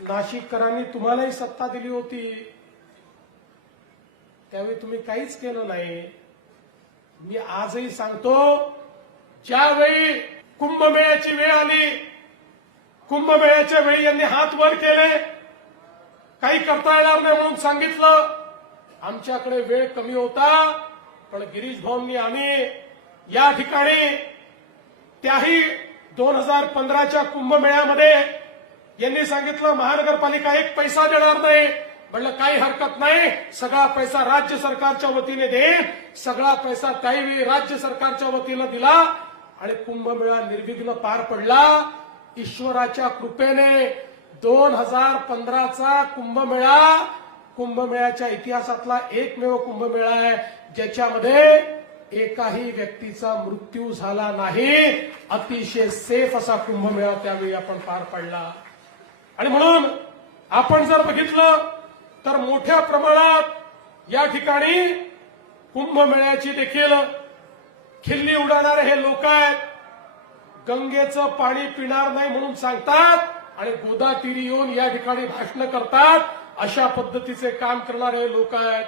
नाशिककरांनी तुम्हालाही सत्ता दिली होती. त्यावेळी तुम्ही काहीच केलं नाही. मी आजही सांगतो ज्यावेळी कुंभमेळ्याची वेळ आली कुंभमेळ्याच्या वेळी यांनी हात वर केले काही करता येणार नाही म्हणून सांगितलं. आमच्याकडे वेळ कमी होता पण गिरीश भाऊंनी आम्ही या ठिकाणी त्याही दोन हजार पंधराच्या कुंभमेळ्यामध्ये यांनी सांगितलं महानगरपालिका एक पैसा देणार नाही. म्हणलं काही हरकत नाही. सगळा पैसा राज्य सरकारच्या वतीने देईल सगळा पैसा त्यावेळी राज्य सरकारच्या वतीनं दिला. आणि कुंभमेळा निर्विघ्न पार पडला. ईश्वराच्या कृपेने दोन हजार पंधराचा कुंभमेळा कुंभमेळ्याच्या इतिहासातला एकमेव कुंभमेळा आहे ज्याच्यामध्ये एकाही व्यक्तीचा मृत्यू झाला नाही. अतिशय सेफ असा कुंभमेळा त्यावेळी आपण पार पाडला. आणि म्हणून आपण जर बघितलं तर मोठ्या प्रमाणात या ठिकाणी कुंभमेळ्याची देखील खिल्ली उडाणारे हे लोक आहेत. गंगेचं पाणी पिणार नाही म्हणून सांगतात आणि गोदातीरी येऊन या ठिकाणी भाषण करतात. अशा पद्धतीचे काम करणारे लोक आहेत.